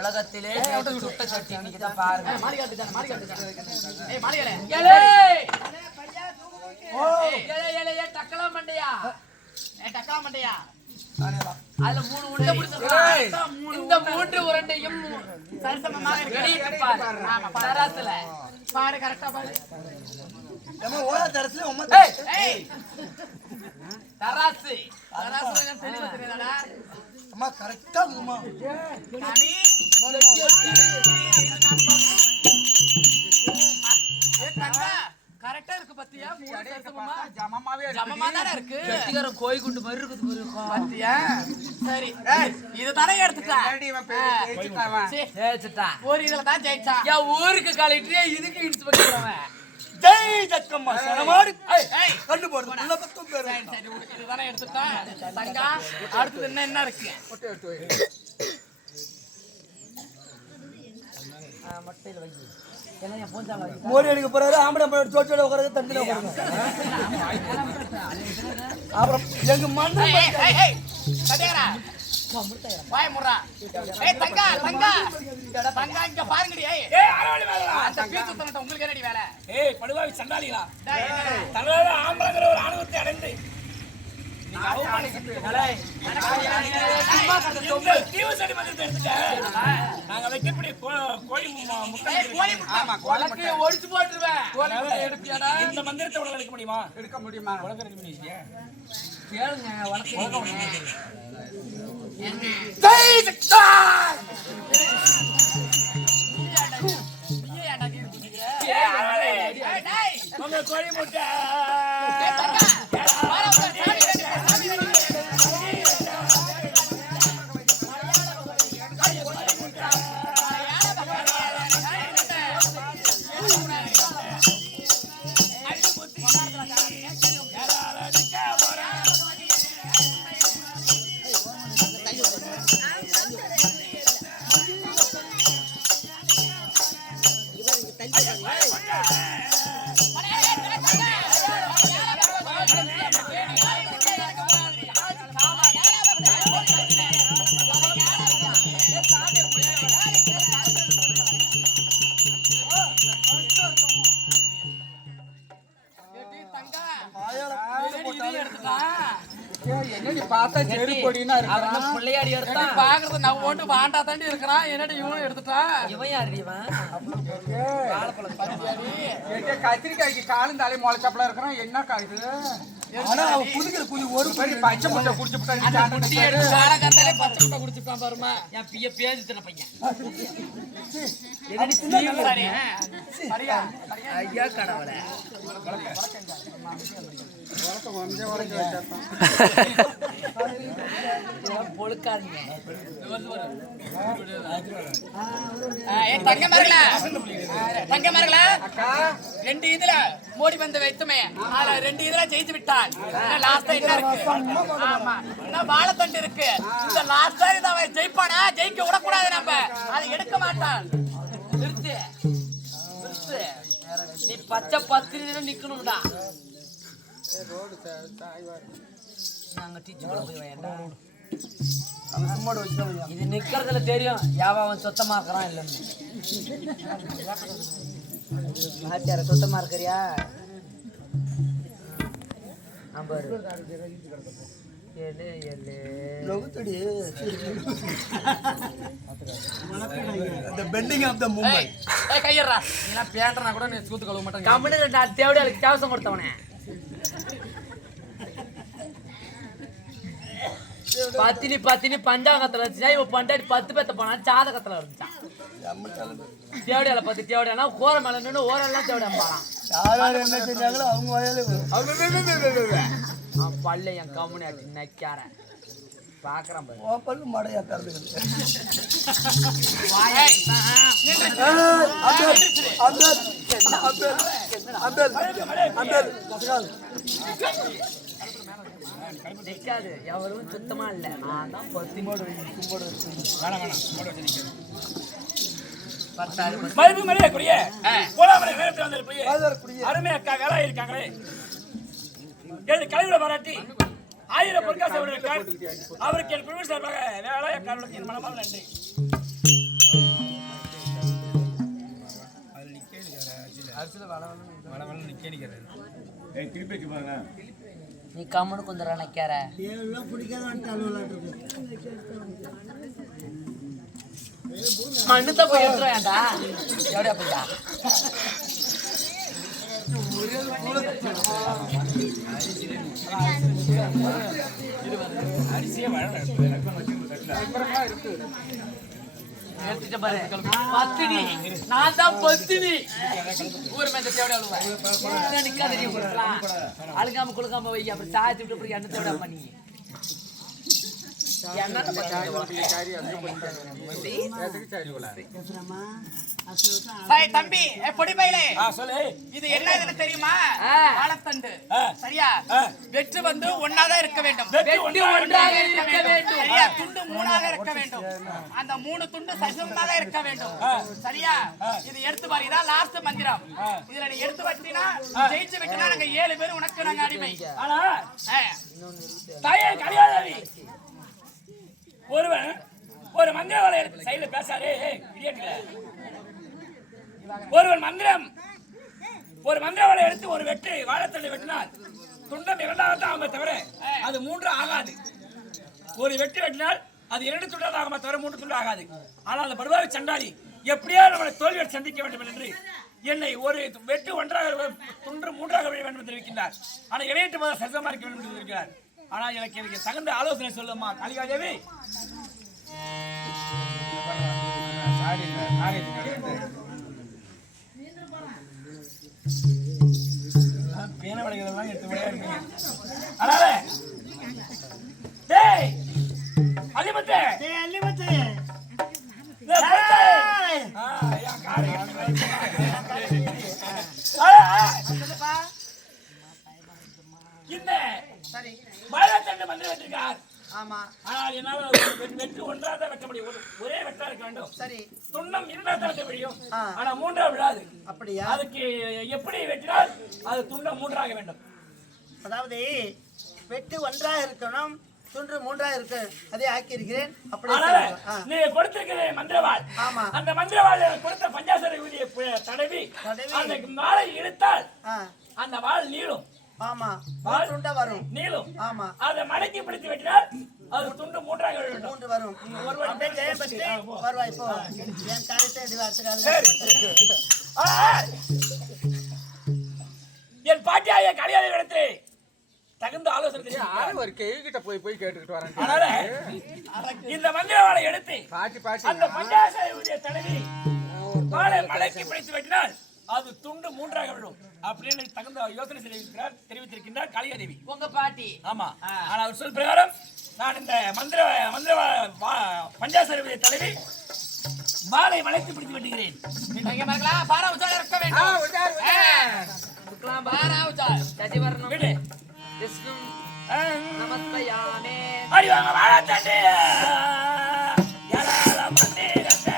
உலகத்திலே சுட்ட சட்டி இன்னைக்குதான் பாருங்க. டக்கலா மண்டையா அதுல 3 உருண்டை பிடிச்சிருக்கான். இந்த 3 உருண்டையும் சரிசமமாக தராசுல பாரு. கரெக்டா பாரு. தராசு தெளிவா தெரியாதா? அம்மா கரெக்டா இருக்குமா? கரெக்டா இருக்கு பத்தியா? ஜமமா தானே இருக்கு. கெட்டிகாரம் கோய் குண்டு மாதிரி இருக்குது பத்தியா? சரி இதுதானே எடுத்துட்டான். ஒரு இதுல தான் ஜெயிச்சான். ஊருக்கு கலெக்டரே இதுக்கு இடிச்சு வைக்கிறவன். ஜெய் ஜக்கம்மா சனமாடு கண்டு போறது நல்ல பத்தம் பேர். சரி இதுதானே எடுத்துட்டான். தங்கா அடுத்து என்ன இருக்கு? மட்டையில வை. எல்லாம் போஞ்சாங்க மோடி எடுக்க போறாரு. ஆம்பளை போய் சோச்சோட உட்கார்றது தண்டில உட்காருங்க. அப்புறம் எங்க மண்ணு கடையரா வாய் முறா. தங்கா இங்க பாருங்கடி. அரவளி மேல அந்த பீச்சு தன்னட்ட உங்களுக்கு என்னடி வேலை? படுவாவி சண்டாலிகளா தன்னால ஆம்பளங்கற ஒரு ஆணவத்தை அடைந்து நீங்க அவமானிக்கிட்டு நாங்க வைக்கக்கூடிய கோழி முட்டை ஒடிச்சு போட்டுருவேன். இந்த மந்திரத்தை உலக எடுக்க முடியுமா? உலக எடுக்க முடியுமா? கேளுங்க வழக்கு கோழி முட்டை என்னடி பார்த்தா செரு பொடினா இருக்கான். புள்ளையாடி எடுத்தா பாக்குறது நான் ஓட்டு வாண்டா தாண்டி இருக்கறான். என்னடி இவன் எடுத்துட்டான். இவன் யாரு இவன்? வாழைப்பழம் பத்தியாடி ஏட்டே கத்திரிக்காய்க்கு காலும் தலை முளைச்சப்பல இருக்கறான். என்ன காயுது? ஆனா அவ குடிக்கிற குடி ஒரு படி பச்சை முட்டை குடிச்சுட்டா நீ சாப்பிட்டு எடுத்து காலகட்டலே பச்சை முட்டை குடிச்சுட்டான் பாருமா. என் பிய பேஞ்சிட்டன பையன். என்னடி சீவறானே? சரியா ஐயா கடவுளே. வளக்க வந்தே வளக்க வச்சான். பொளுக்காதீங்க. தங்க மரங்களா அக்கா 2 இதுல மோடி வந்து வைத்துமே 2 இதுல ஜெயிச்சு விட்டான். லாஸ்டா என்ன இருக்கு? ஆமா இன்னும் வாழைத்தண்டு இருக்கு. இந்த லாஸ்டா இத அவன் ஜெயிப்பானா? ஜெயிக்க விடக்கூடாது. நம்ம அதை எடுக்க மாட்டான். நிறுத்து நீ பச்சை பத்திரின்னு நிக்கணும்டா. ரோடு நாங்க டீச்சர் போய் வேண்டாம். இது நிக்கிறதுல தெரியும் யாவன் சுத்தமா இருக்கிறான் இல்லன்னு. ஆச்சார சுத்தமா இருக்கிறியா? the bending of the Mumbai. ஏய் கையறா நீலாம் பேண்டறனா கூட நீ சூத்து கழுவ மாட்டேங்க கம்பெனி நான் தேவடியாளுக்கு தேவசம் கொடுத்தவனே பத்தினி பஞ்சாங்கத்துல இருந்துச்சா இவ பண்டாடி 10 பேத்த போனா ஜாதகத்துல இருந்துச்சான் தேவடியால பத்தி தேவடியானா கோர மேல நின்னு ஓரெல்லாம் தேவடியாம்பாலாம் யாராரு என்ன செஞ்சாங்களோ அவங்க வாயாலே பல்ல என் கம்பெனி ஆட்டி நக்காரன் பாக்குறேன் பாரு ஓ பல்லு மடையா தரது நிக்காது எவரும் சுத்தமா இல்ல நான் தான் பத்தி மோடு மறுபடியும் மரியாதைக்குரிய கோலாமலை நேரத்தில் வந்திருப்பீங்க அருமை அக்கா வேலை இருக்காங்களே கலைஞரை பாராட்டி 1000 பொற்காசு அவருக்கு என் குழு சார்பாக வேலை அக்காவுக்கு என் மனமாக நன்றி. நீ கம்முன்னு கொஞ்சம் நினைக்கார மண்ணுத்த போய் எடுத்துட வேண்டாம் எவ்வளோ போய்யா எடுத்துட்டு பாரு பத்தினி நான் தான் பத்தினி ஊர் மேல தேவட நிக்காத நீ அழுகாம குழுக்காம வை அப்புறம் சாயத்து விட்டு அப்புறம் என்ன தேவட பண்ணி தம்பி பொடி பையலே இது என்ன இதுன்னு தெரியுமா வாழைத்தண்டு சரியா வெற்று வந்து ஒன்னாதான் இருக்க வேண்டும் சரியா துண்டு மூணாக இருக்க வேண்டும் அந்த 3 துண்டு சசுரமாக இருக்க வேண்டும் சரியா இது எடுத்து பாரு இதான் லாஸ்ட் மந்திரம் இதுல நீ எடுத்து வச்சினா ஜெயிச்சு விட்டனா நாங்க 7 பேர் உனக்கு நாங்க அடிமை ஆனா தாயே கலியாதேவி ஒருவன் ஒரு மந்திரவாளை எடுத்து சைடுல பேசாரே இடியட்ல ஒரு மந்திரவாளை எடுத்து ஒரு வெட்டு வாழைத்தண்டை வெட்டினால் துண்டம் 2வது ஆகுமே தவிர அது 3 ஆகாது ஒரு வெட்டு வெட்டினால் அது 2 துண்டாக ஆகுமே தவிர 3 துண்டு ஆகாது ஆனால் அந்த படுவாவி சண்டாளி எப்படியா நம்மளை தோல்வியை சந்திக்க வேண்டும் என்று என்னை ஒரு வெட்டு 1ஆக துண்டு 3ஆக விட வேண்டும் என்று இருக்கின்றார் ஆனால் இடையிட்டு போத சசமா இருக்க வேண்டும் என்று இருக்கிறார் ஆனால் எனக்கு தகுந்த ஆலோசனை சொல்லுமா காளிகாதேவி பேனவடைகளெல்லாம் எடுத்து விளையாடுங்க அதனால டேய் அலிமத்தே இந்த சரி வாழைத்தண்டு மந்திரம் வச்சிருக்கார் ஆமா ஆனால் என்னால வெட்டு 1ஆக வெட்ட முடியும் ஒரே வெட்டா இருக்க வேண்டும் சரி துண்டம் 2ஆக வெட்ட முடியும் ஆனா 3ஆக விடாது அப்படியா அதுக்கு எப்படி வெட்டினால் அது துண்டம் 3ஆக வேண்டும் அதாவது வெட்டு 1ஆக இருக்கணும் துண்டு 3ஆக இருக்கு அதே ஆக்கி இருக்கிறேன் அப்படி நீ கொடுத்திருக்கிற மந்திரவாள் ஆமா அந்த மந்திரவாள் கொடுத்த பஞ்சாசர ஊதிய தடவி அந்த மாலை இழுத்தால் அந்த வாள் நீளும் ஆமா வாள் துண்டா வரும் நீளும் ஆமா அத மடக்கி பிடித்து வெட்டினால் அது துண்டு 3ஆக வேண்டும் 3 வரும் ஒருவன் ஜெயம் பெற்று வருவாய் போ என் காரியத்தை இதுவாத்துறாங்க என் பாட்டியாய கலியாதேவி இடத்திலே தகுந்த ஆலோசனை தெரியும் ஒரு கேகிட்ட போய் கேட்டுக்கிட்டு வரேன் அதனால இந்த மந்திரவாளை எடுத்து அந்த பஞ்சாசர ஊதிய தடவி வாளை மடக்கி பிடித்து வெட்டினால் அது துண்டு 3ஆக விடும் அப்படின்னு தகுந்த யோசனை தெரிவித்திருக்கின்றார் காளிகாதேவி உங்க பாட்டி ஆமா ஆனா அவர் சொல் பிரகாரம் நான் இந்த மந்திர பஞ்சாசர தலைவி வாளை வளைத்து பிடித்து வெட்டுகிறேன் பாரா உச்சார இருக்க வேண்டும் பாரா உச்சார சதி வரணும் விடு விஷ்ணு நமஸ்தயாமே அடி வாங்க வாழைத்தண்டு யாரால மந்திரத்தை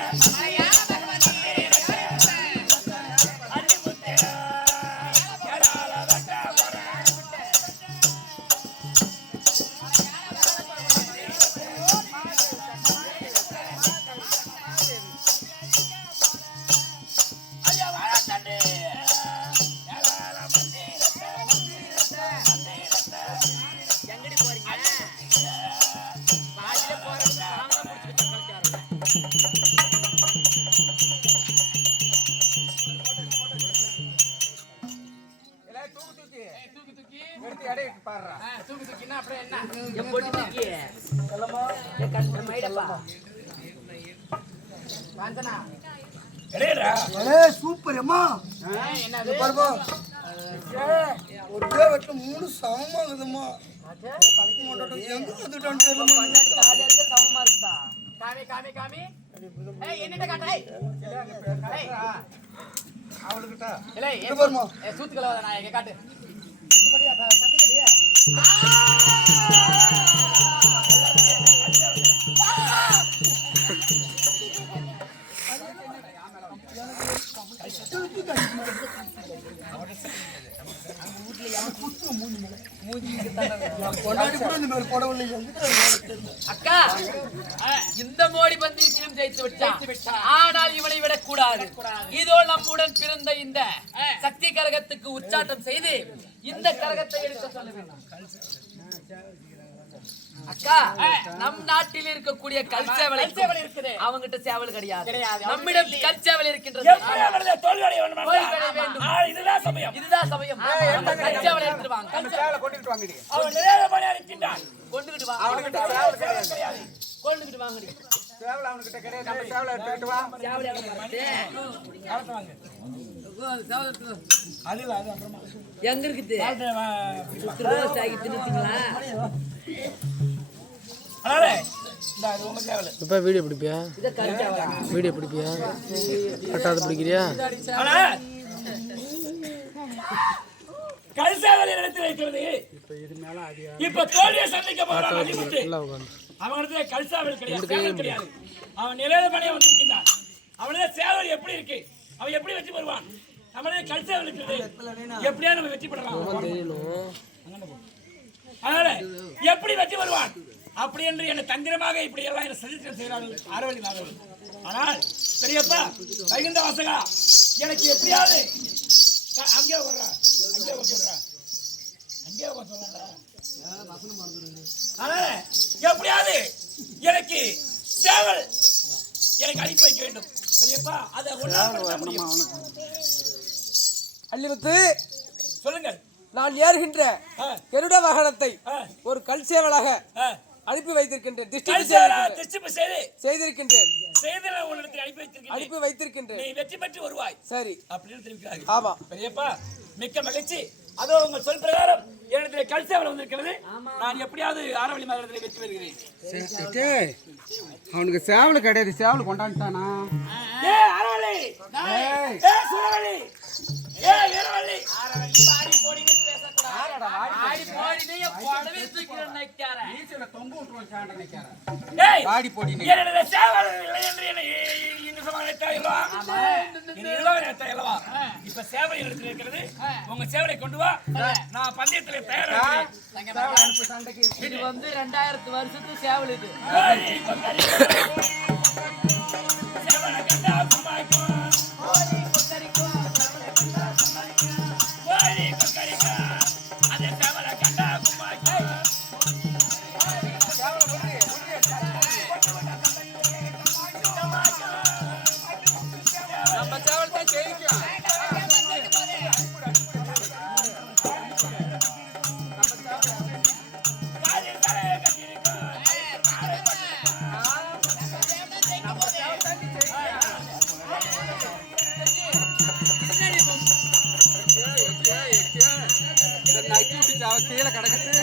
தூக்கி எடையிட்டு பாடுறா. தூக்கி தூக்கினா அப்புறம் என்ன காஞ்சனா எடையடா. ஏய் சூப்பர் அம்மா. என்னது பாருமா. ஒரு பேவட்ல 3 சமமாகுதுமா. தலைக்கு மொட்டை எங்க வந்துட்டான்னு தெரியலமா. காமி காமி காமி ஏய் என்னட்ட காட்டை அவளுக்கிட்ட. இல்லை இது பாருமா. சூத்துக்கல நான் எங்க காட்டு இதுபடியா கத்துக்கடியே கொண்டாடி கூட இந்த மாதிரி கொடவில்லை எங்கிட்ட அக்கா இந்த மோடி பந்தயத்திலும் ஜெயித்து விட்டான் ஆனால் இவனை விடக் கூடாது இதோ நம்முடன் பிறந்த இந்த சக்தி கரகத்துக்கு உச்சாட்டம் செய்து இந்த கரகத்தை எடுக்க சொல்ல வேண்டும் அக்கா நம் நாட்டில் இருக்கக்கூடிய கல்ச்சேவல் இருக்குது அவங்கிட்ட சேவல் கிடையாது நம்மிடம் கல்ச்சேவல் இருக்கின்றது எப்படி அவரது தோல்வியடைய வேண்டும் என்றால், இதுதான் சமயம். இதுதான் சமயம் கல்ச்சேவல் எடுத்துட்டு வாங்க சேவலை கொண்டுட்டு வாங்கடி. அவன் நிறைய பணி அளிக்கின்றான். கொண்டுகிட்டு வாங்க அவனுக்கிட்ட சேவல் கிடையாது. கொண்டுகிட்டு வாங்கடி சேவல் அவனுக்கிட்ட கிடையாது. சேவலை எடுத்துக்கிட்டு வா. சேவல் எவ்வளவு எங்க இருக்குது ரோஸ் ஆகி தின்னுட்டீங்களா அதனால இந்த அது உங்க சேவல். இப்போ வீடியோ பிடிப்பியா? இத கல்ச்சேவலா வீடியோ பிடிப்பியா? கட்டாத பிடிக்கிறியா? ஆனா கல்சேவலை எடுத்து வைக்கிறது இப்ப தோல்வியை சந்திக்க போறான் அடிபட்டு. அவனிடத்துல கல்சாவல் கிடையாது, சேவல் கிடையாது. அவன் நிலையில பணியா வந்திருக்கிறான். அவனே சேவல் எப்படி இருக்கு, அவன் எப்படி வெற்றி பெறுவான்? நம்மளே கல்சாவல் இருக்குது, எப்படியா நம்ம வெற்றி பெறலாம்? அதனால எப்படி வெற்றி பெறுவான் அப்படி என்று என்ன தந்திரமாக இப்படி எல்லாம் என்ன சஜிஷன் செய்கிறார்கள் ஆரவழி நாதர்கள். ஆனால் பெரியப்பா தகுந்த வாசகா எனக்கு எப்படியாவது அங்கே வர்றா, அங்கே சொல்றா, அங்கே சொல்றா. அதனால எப்படியாவது எனக்கு சேவல் எனக்கு அனுப்பி வைக்க வேண்டும் பெரியப்பா. அதை ஒன்றாக முடியும். அள்ளிமுத்து, சொல்லுங்கள். நான் ஏறுகின்ற கருட வாகனத்தை ஆ. ஒரு கல் சேவலாக ஆ. அனுப்பி வைத்திருக்கின்றேன். திருஷ்டி செய்திருக்கின்றேன். அனுப்பி வைத்திருக்கின்றேன். நீ வெற்றி பெற்று வருவாய் சரி, அப்படின்னு தெரிவிக்கிறார்கள். ஆமா பெரியப்பா மிக்க மகிழ்ச்சி. அதோ உங்க சொல் பிரகாரம் என்னிடத்தில் கல்சேவல் வந்திருக்கிறது. நான் எப்படியாவது ஆரவழி மகரத்தில் வெற்றி பெறுகிறேன். அவனுக்கு சேவல் கிடையாது. சேவல் கொண்டாண்டானா? ஏ ஆரவழி, ஏ சுரவழி, ஏ வீரவழி, ஆரவழி ஆடி போடின்னு பேசக்கூடாது. ஆடி போடினே போடவே தூக்கிறேன் நைக்காரே. ஈச்சல தொங்க விட்டுறோம் சாண்ட நிக்கற. ஏய் ஆடி போடினே. என்னோட சேவல் இல்லை என்று என்ன இந்த சமயத்தை தாயிரவா. ஆமா. இந்த தாயிரவா. இப்ப சேவல் எடுத்து இருக்கிறது. உங்க சேவலை கொண்டு வா. நான் பந்தயத்துல தயாரா இருக்கேன். இது வந்து 2000 வருஷத்து சேவல் இது. சேவலை கண்டா குமாய்க்கும். ஓடி கொக்கரிக்கும். ஓடி கொக்கரிக்கும். அதே சேவலை கண்டா குமாய்க்கும். நம்ம சேவல் தான் ஜெயிக்கும். நக்கி விட்டு கீழே கிடக்குது.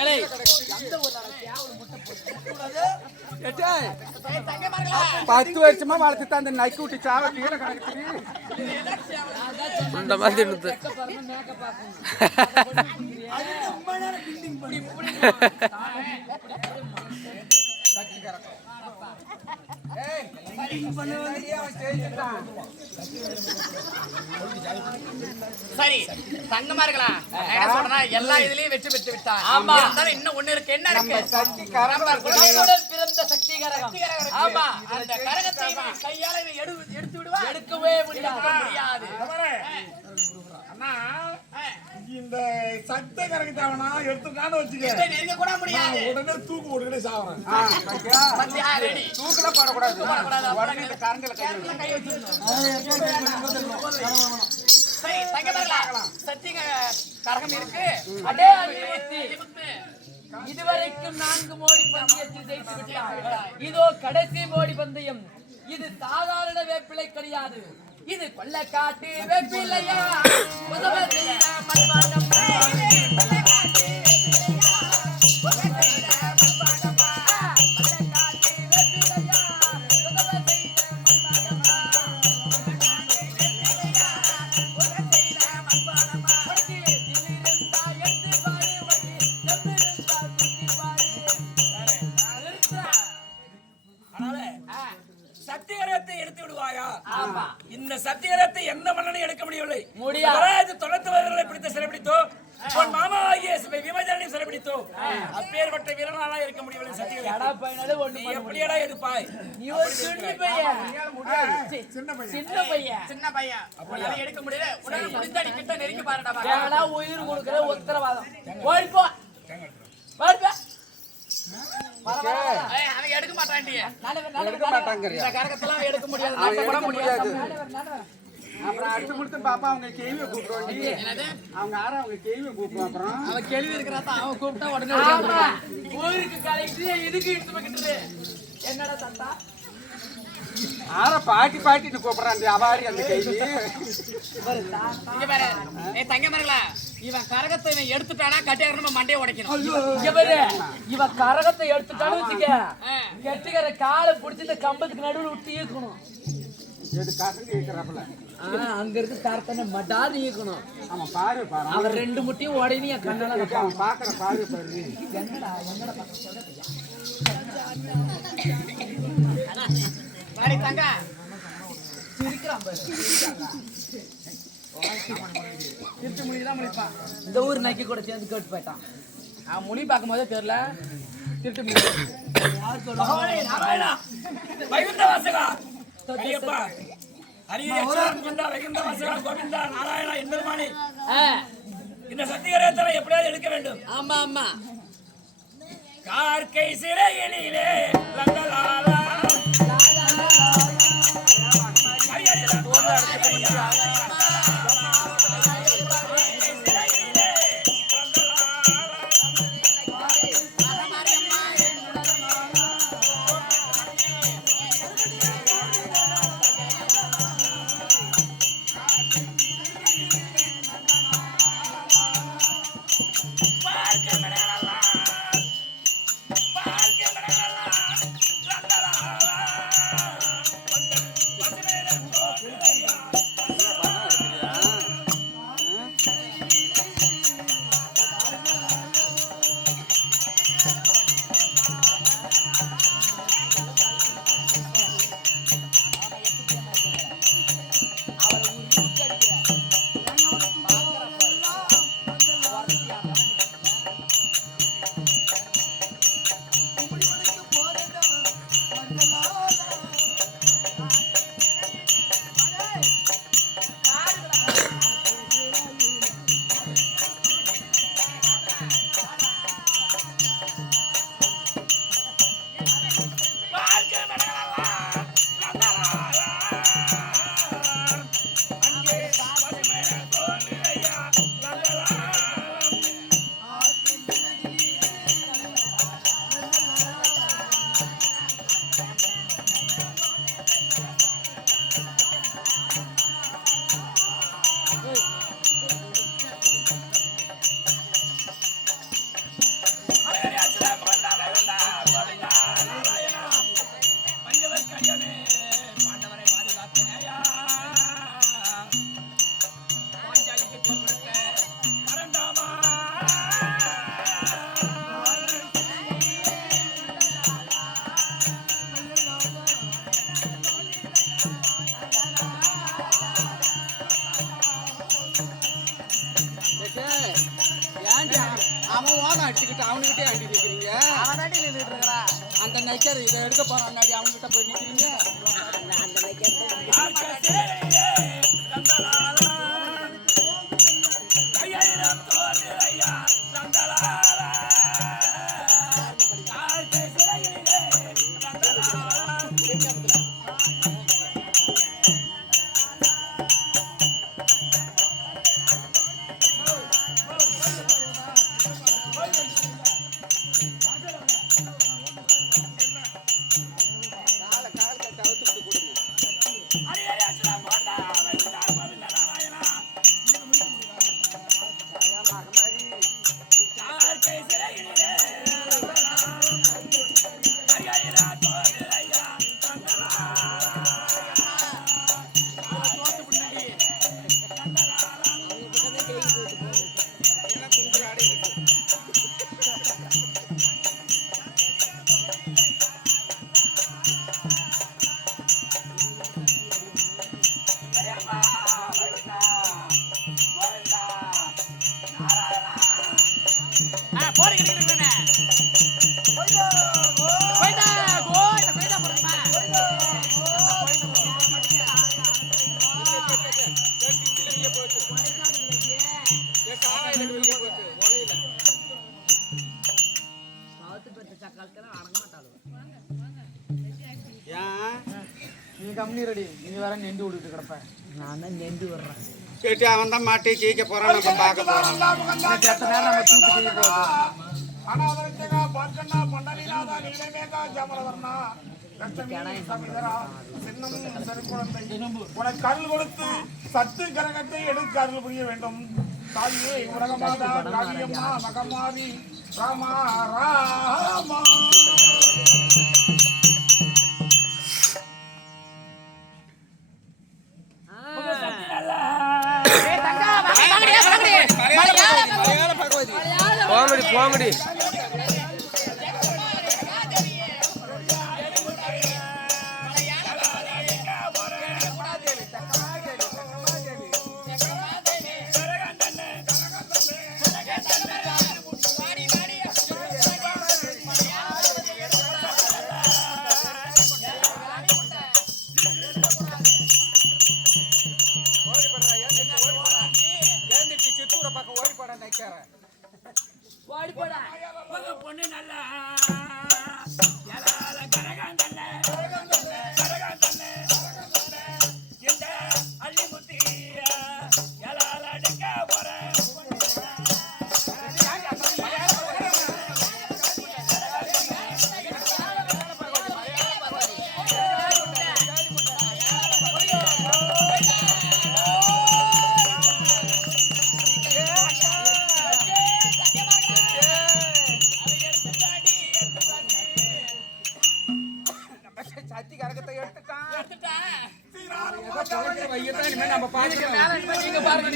ஏலே 10 வருஷமா வளர்த்துட்டு அந்த நக்கி விட்டு சாவ கீழே கிடக்குது. இந்த மாதிரி இருந்தது. சரி தங்கமா இருக்கலாம். என்ன சொல்றேன்னா எல்லா இதுலயும் வெற்றி பெற்று விட்டான். ஆமா. இருந்தாலும் இன்னும் ஒண்ணு இருக்கு. என்ன இருக்கு? சக்தி கரகம் குழந்தையுடன் பிறந்த சக்தி கரகம். ஆமா, அந்த கரகத்தை கையால எடுத்து விடுவா. எடுக்கவே முடியாது. அண்ணா இந்த சட்டை கரெக்டாவனா எடுத்துட்டான்னு வச்சுக்க கிட்ட நெருங்க கூட முடியாது. உடனே தூக்கு உடனே சாவறேன். பத்தியா, ready. தூக்கில போடக்கூடாது போடக்கூடாது. உடனே இந்த கரண்டில கை கேரளா கை வச்சிடணும். சரி, தங்க மரங்களா, சத்திய கரகம் இருக்கு. அடே அலிமுத்து, இதுவரைக்கும் 4 மோடி பந்தயத்தில் ஜெயித்து விட்டார். இதோ கடைசி மோடி பந்தயம். இது சாதாரண வேப்பிலை கிடையாது. இது கொள்ளக்காட்டு வேப்பிலையா, உதவ செய்த மண்பாண்டமா. கொள்ளக்காட்டு வேப்பிலையா, உதவ செய்த மண்பாண்டமா. கொள்ளக்காட்டு வேப்பிலையா, உதவ செய்த மண்பாண்டமா. கொள்ளக்காட்டு வேப்பிலையா, உதவ செய்த மண்பாண்டமா. வட்டி திமிருந்தா எடுத்து பாரு, வட்டி செம்பிருந்தா குத்தி பாரு. நிறுத்தா. அதனால சத்தியகரத்தை எடுத்து விடுவாயா? ஆமா. இந்த சத்தியகரத்தை எந்த மன்னனும் எடுக்க முடியவில்லை. முடியாது. 990 பிடித்த சிறைபிடித்தோ, உன் மாமா ஆகிய விமர்சனையும் சிறைபிடித்தோ, அப்பேற்பட்ட வீரனால இருக்க முடியவில்லை எடா சத்தியகரத்தை. பையனால ஒண்ணு நீ பண்ண எப்படியடா எடுப்பாய்? நீ ஒரு சின்ன பையன். சின்ன பையன். சின்ன பையன் உன்னால எடுக்க முடியல. உடனே முடிந்தாடி கிட்ட நெருங்கி பாருடா பாரு. ஏன்னா உயிர் கொடுக்கிற உத்தரவாதம். ஓடிப்போ. ஓடிப்போ. ஏய், அவன் எடுக்க மாட்டான்டி. எடுக்க மாட்டாங்கறியா இந்த கரகத்தெல்லாம் எடுக்க முடியாது. அவன் நட்ட கூட எடுக்க முடியாது. முடியாது அப்புறம் அடுத்து முடித்து பாப்பா அவங்க கேள்வியை கூப்பிடுவாங்க என்னது? அவங்க யாரும் அவங்க கேள்வியை கூப்பிடுவோம் அப்புறம் அவன் கேள்வி இருக்கிறான். அவன் கூப்பிட்டா உடனே ஆமா. ஊருக்கு கலெக்டர் இதுக்கு இழுத்து போய்கிட்டு. என்னடா தத்தா? பாட்டி பாட்டின்னு கூப்பிடுறான் அவாரி அந்த கேள்வி இங்க பாரு. ஏய் தங்க மரங்களா, இவன் கரகத்தை இவன் எடுத்துட்டானா கட்டியார நம்ம மண்டையை உடைக்கணும். இங்க பாரு, இவ கரகத்தை எடுத்துட்டாலும் வச்சுக்க, கெட்டிக்கிற காலை பிடிச்சி இந்த கம்பத்துக்கு நடுவில் விட்டு இயக்கணும். எது காசுக்கு இருக்கிறாப்புல அங்க இருந்து கரத்தனை மட்டாது இயக்கணும். அவன் பாரு பாரு அவன் 2 முட்டையும் உடனே என் கண்ணால அவன் பாக்குற பாரு பாரு என்னடா என்னடா பார்க்க சொல்ற வாடி தங்க. சிரிக்கிறான் பாரு. திருச்சி முடிதான் முடிப்பான். இந்த ஊர் நக்கி கூட சேர்ந்து கேட்டு போயிட்டான். அவன் மொழி பார்க்கும் போதே தெரியல. திருட்டு முடி. பகவானே நாராயணா, வைகுண்ட வாசகா, ஐயப்பா, ஹரியேஸ்வரன் கொண்டா, வைகுண்ட வாசகா, கோவிந்தா, நாராயணா, எம்பெருமானே, இந்த சத்தியகரத்தை எப்படியாவது எடுக்க வேண்டும். ஆமா ஆமா. கார்க்கை சிறையிலே லங்கலாலா அவன் ஓகம் அடிச்சுக்கிட்டு அவனுக்கிட்டே அடி நிற்கிறீங்க அந்த நைக்கர் இதை எடுக்க போறான் அவன்கிட்ட போய் நிற்கிறீங்க ஐயாயிரம் போடு கிடைக்கிறேன் போய்டா போய்டா போடுமா நீ கம்பெனி ரெடி நீ வேற நெண்டு விட்டுட்டு கிடப்ப நான் தான் நெண்டு வர்றேன் கேட்டு அவன் தான் மாட்டி ஜெயிக்க போறான் நம்ம பார்க்க போறோம் எத்தனை நேரம் நம்ம தூக்கு செய்ய போகுது உனக்கு கருள் கொடுத்து சத்து கரகத்தை எடுத்து அருள் புரிய வேண்டும். தாயே உலகமாதா காளியம்மா மகமாரி ராமா ராமா. காமெடி காமெடி பொண்ணு நல்லா இந்த அள்ளி முத்தி எலால அடிக்க போறேன் சத்தி கரகத்தை எடுத்துட்டான் எடுத்துட்டேன் நம்ம பாருங்க நீங்க பாருங்க